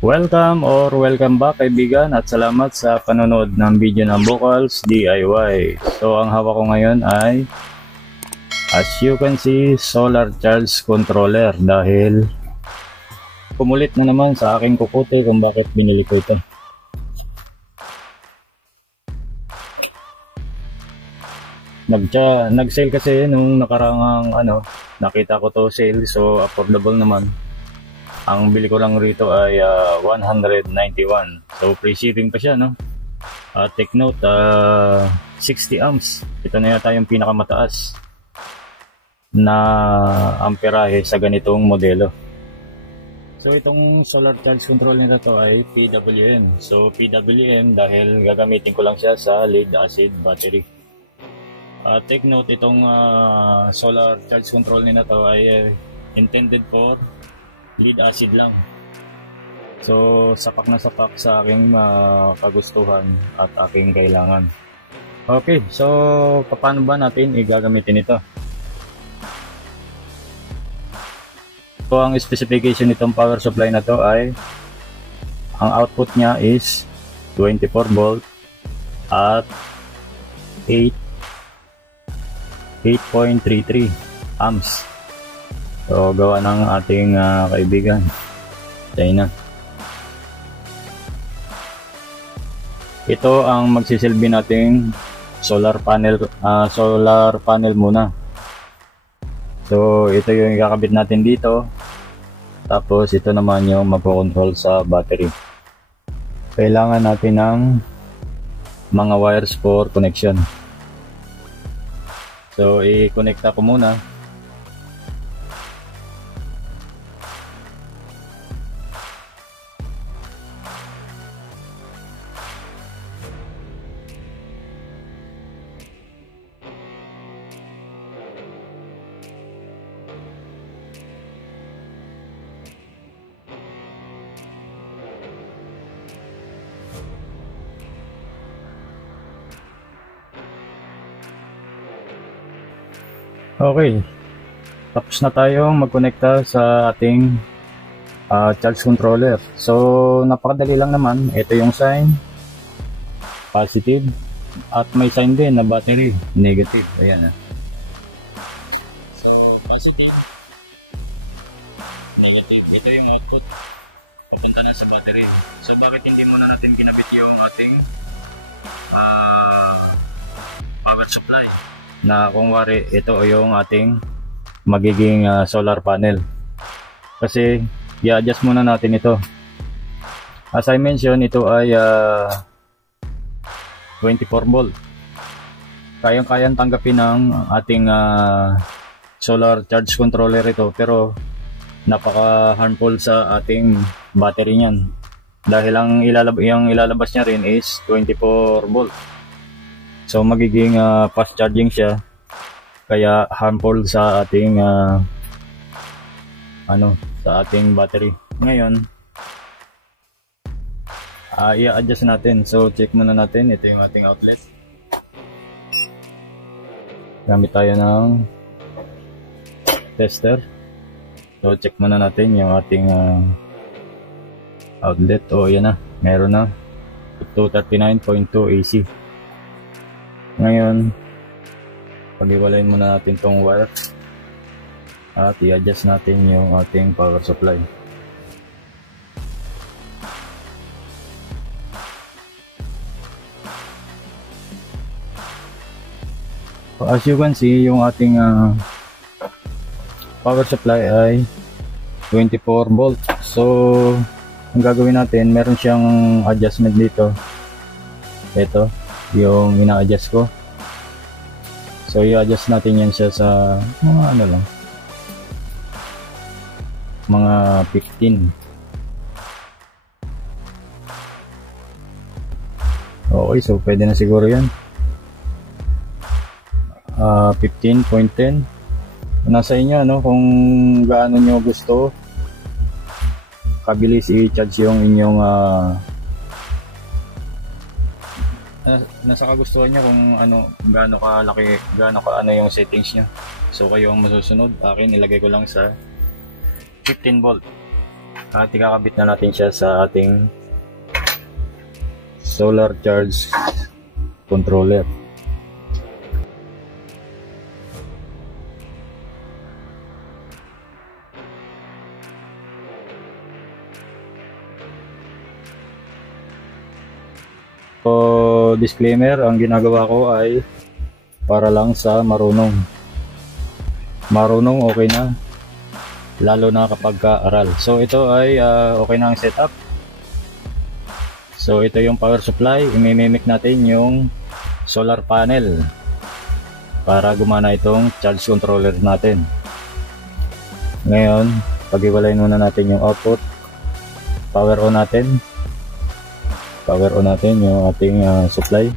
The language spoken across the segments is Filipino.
Welcome back kaibigan at salamat sa panonood ng video ng Vocals DIY. So ang hawak ko ngayon ay, as you can see, solar charge controller dahil pumulit na naman sa aking kukote kung bakit binili ko ito. Nag-sale kasi nung nakarang nakita ko to sale, so affordable naman. Ang bili ko lang rito ay 191. So free shipping pa siya, no? Take note, 60 amps. Ito na yata yung pinakamataas na amperahe sa ganitong modelo. So itong solar charge control nito to ay PWM. So PWM dahil gagamitin ko lang siya sa lead acid battery. Take note, itong solar charge control nito ay intended for lead acid lang. So sapak na sapak sa aking kagustuhan at aking kailangan. Okay, so paano ba natin igagamitin ito? So ang specification nitong power supply na to ay ang output niya is 24 volt at 8.33 amps. So gawa ng ating kaibigan China. Ito ang magsisilbi nating solar panel muna. So ito yung ikakabit natin dito, tapos ito naman yung magko-control sa battery. Kailangan natin ng mga wires for connection. So i-connecta ko muna. Okay, tapos na tayong magkonekta sa ating charge controller. So napakadali lang naman. Ito yung sign, positive, at may sign din na battery, negative. Ayan. So positive, negative, ito yung output, papunta na sa battery. So bakit hindi muna natin kinabit yung ating power supply? Na kung wari ito yung ating magiging solar panel, kasi i-adjust muna natin ito. As I mentioned, ito ay 24 volt. Kayang-kayang tanggapin ng ating solar charge controller ito, pero napaka harmful sa ating battery niyan dahil ang ilalabas niya rin is 24 volt. So magiging fast charging siya, kaya harmful sa ating sa ating battery. Ngayon i-adjust natin. So check muna natin, ito yung ating outlet. Gamit tayo ng tester. So check muna natin yung ating outlet. Yan na, meron na 239.2 AC. Ngayon, pag-iwalayin muna natin tong wire at i-adjust natin yung ating power supply. So, as you can see, yung ating power supply ay 24 volt. So ang gagawin natin, meron siyang adjustment dito. Ito yung ina-adjust ko. So i-adjust natin yan siya sa mga mga 15. Okay, so pwede na siguro yan. 15.10. Nasa inyo kung gaano nyo gusto kabilis i-charge yung inyong nasa kagustuhan niya kung gaano kalaki, gaano yung settings niya. So kayo ang masusunod. Akin ilagay ko lang sa 15 volt. At ikakabit na natin siya sa ating solar charge controller. So, disclaimer, ang ginagawa ko ay para lang sa marunong. Marunong okay na, lalo na kapag kaaral. So ito ay okay na ang setup. So ito yung power supply, imimimik natin yung solar panel para gumana itong charge controller natin. Ngayon, pag-iwalayin muna natin yung output. Power on natin. Power on natin yung ating supply.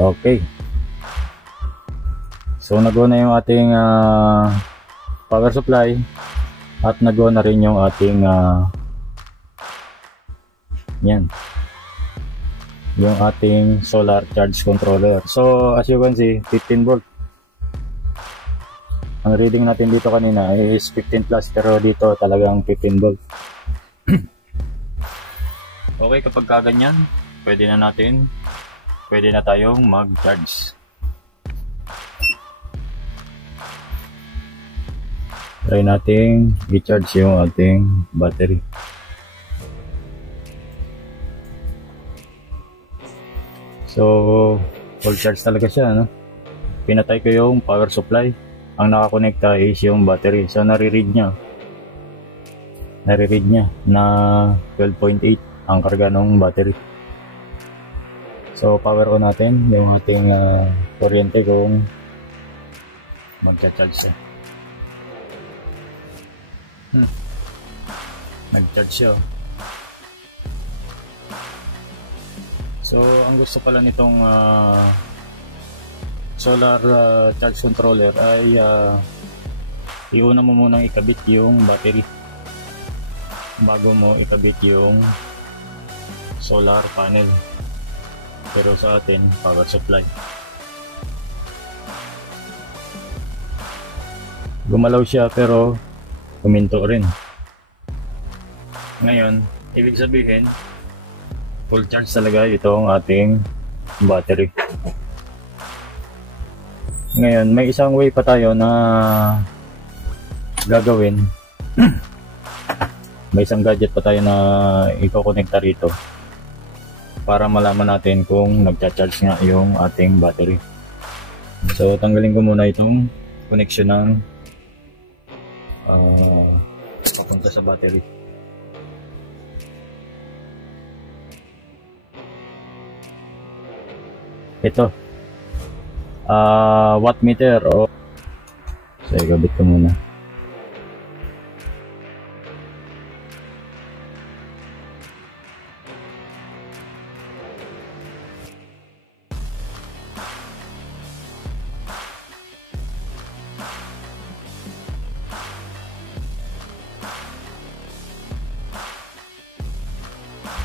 Okay. So nag-on na yung ating power supply at nag-on na rin yung ating yan, yung ating solar charge controller. So as you can see, 15 volt. Ang reading natin dito kanina is 15 plus, pero dito talagang 15 volt. Okay, kapag kaganyan, pwede na tayong mag-charge. Try nating i-charge yung ating battery. So, full charge talaga siya, no? Pinatay ko yung power supply. Ang nakakonekta is yung battery. So, nare-read niya na 12.8 ang karga ng battery. So, power on natin yung ating kuryente kung magcha-charge siya. Nag-charge siya. So, ang gusto pala nitong solar charge controller ay iuna mo munang ikabit yung battery bago mo ikabit yung solar panel. Pero sa atin, power supply. Gumalaw siya pero kuminto rin. Ngayon, ibig sabihin full charge talaga itong ating battery. Ngayon, may isang way pa tayo na gagawin. May isang gadget pa tayo na i-connecta rito para malaman natin kung nagcha-charge nga yung ating battery. So, tanggalin ko muna itong connection ng papunta sa battery. Ito watt meter. So ikabit ko muna.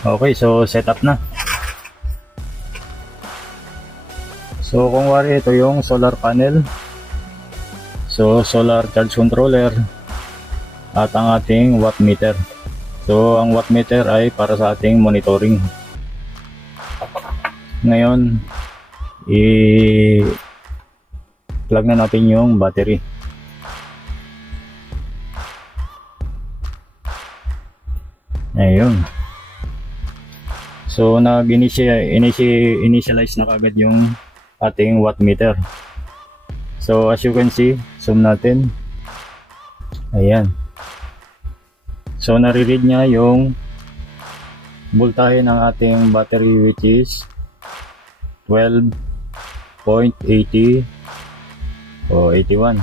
Okay, so set up na. So kung wari ito yung solar panel, so solar charge controller at ang ating watt meter. So ang watt meter ay para sa ating monitoring. Ngayon i-plug na natin yung battery. Ayun. So nag-initialize na kagad yung ating watt meter. So as you can see, zoom natin. Ayan. So nare-read niya yung voltahe ng ating battery, which is 12.80 o 81.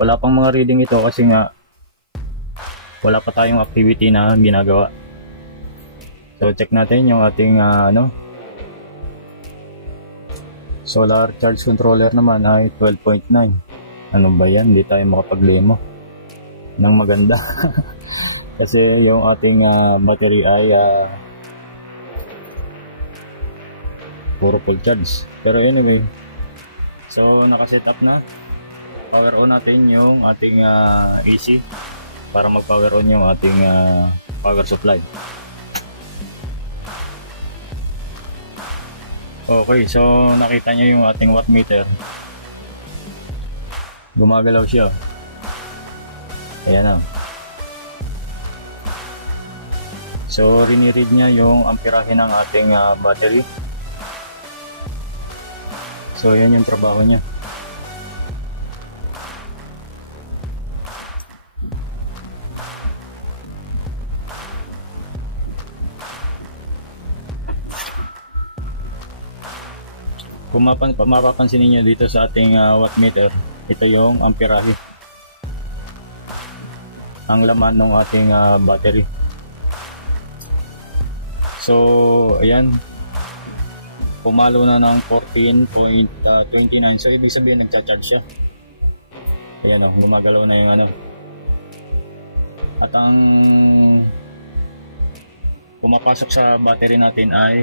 Wala pang mga reading ito kasi nga wala pa tayong activity na ginagawa. So check natin yung ating solar charge controller naman ay 12.9. Ano ba yan? Hindi tayo makapag-demo ng maganda. Kasi yung ating battery ay puro full charge. Pero anyway, so nakaset up na. Power on natin yung ating AC para mag-power on yung ating power supply. Okay, so nakita nyo yung ating watt meter. Gumagalaw siya. Ayan na. So riniread niya yung amperahe ng ating battery. So yan yung trabaho niya. Kung mapapansin niyo dito sa ating watt meter, ito yung amperahe, ang laman ng ating battery. So ayan, pumalo na ng 14.29. So ibig sabihin nagcha-charge siya. Ayan o, gumagalaw na yung ano. At ang pumapasok sa battery natin ay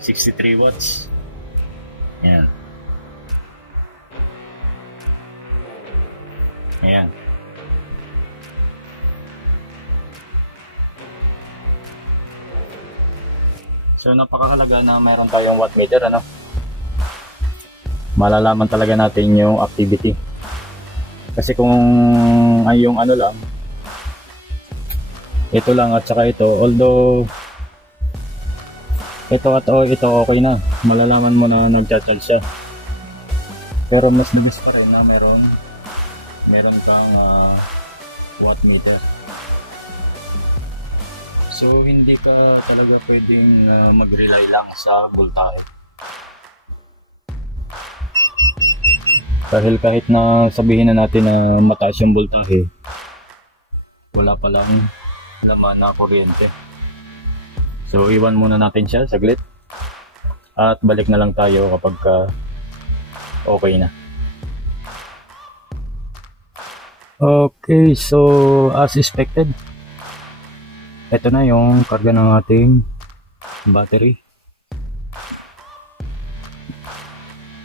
63 watts. Ayan. Ayan. So napakahalaga na mayroon tayong watt meter, ano? Malalaman talaga natin yung activity. Kasi kung ay yung ano lang, ito lang at saka ito, although ito at ito okay na, malalaman mo na nagcha-charge siya. Pero mas nabis pa rin na meron kang watt meter. So hindi ka talaga pwedeng mag-rely lang sa voltahe. Dahil kahit na sabihin na natin na mataas yung voltahe, wala palang laman na kuryente. So iwan muna natin siya saglit at balik na lang tayo kapag okay na. Okay, so as expected, ito na yung karga ng ating battery.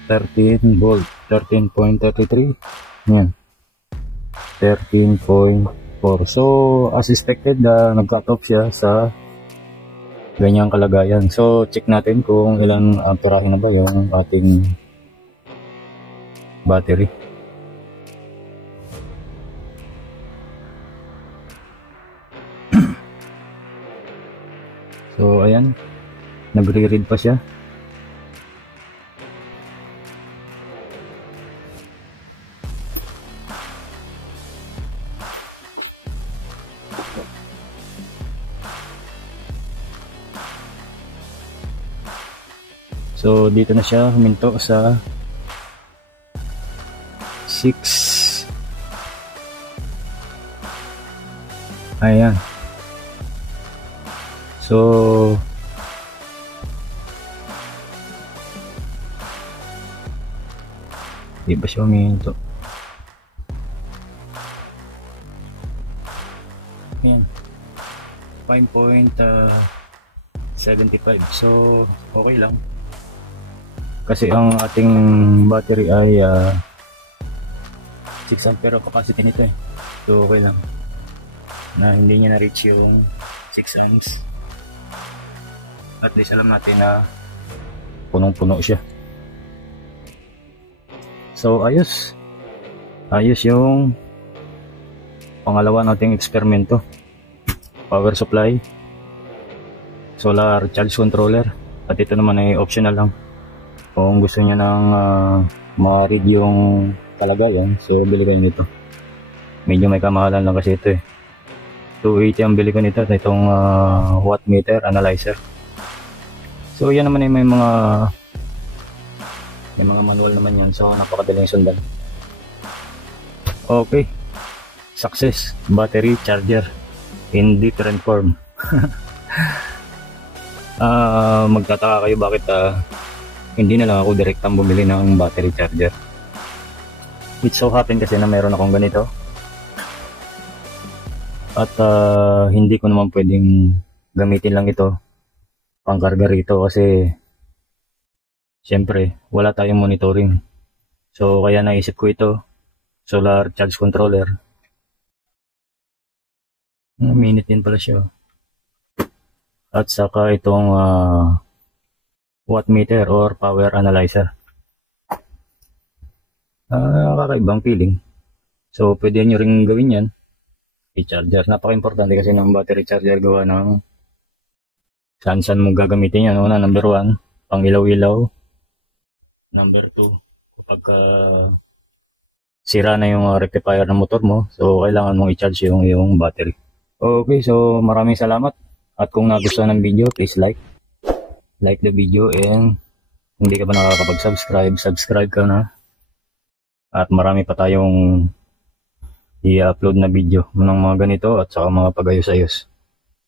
13 volt, 13.33. Yan. 13.4. So as expected, nag-cut off siya sa ganyang kalagayan. So check natin kung ilang amperahe na ba yung ating battery. So ayan, nagre-read pa siya. So dito na siya huminto sa 6. Ayan. So di ba siya huminto? Ayan, 5.75. So okay lang. Kasi ang ating battery ay 6 ampere capacity nito eh. So okay lang na hindi niya na-reach yung 6 amps. At least alam natin na punong-puno siya. So ayos. Ayos yung pangalawa nating eksperimento. Power supply, solar charge controller, at ito naman ay optional lang. Kung gusto niya ng ma-read yung kalagayan, so bili kayo nito. Medyo may kamahalan lang kasi ito eh. 280 ang bili ko nito, itong watt meter analyzer. So yan naman ay may mga manual naman yun, so napakadaling sundan. Okay, success, battery charger in different form. Magtataka kayo bakit hindi na lang ako direktang bumili ng battery charger. It so happen kasi na meron akong ganito. At hindi ko naman pwedeng gamitin lang ito pangkarga rito kasi syempre wala tayong monitoring. So kaya naisip ko ito, solar charge controller. Minute din pala siya. At saka itong watt meter or power analyzer. Kakaibang feeling. So, pwede nyo rin gawin yan. I-charger. Napaka-importante kasi ng battery charger gawa ng saan mo gagamitin yan. Una, number 1, pang ilaw-ilaw. Number 2, kapag sira na yung rectifier ng motor mo, so kailangan mong i-charge yung battery. Okay, so maraming salamat. At kung nagustuhan ng video, please like the video, and kung hindi ka pa nakakapag-subscribe, subscribe ka na. At marami pa tayong i-upload na video ng mga ganito at saka mga pagayos-ayos.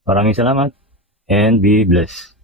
Maraming salamat and be blessed.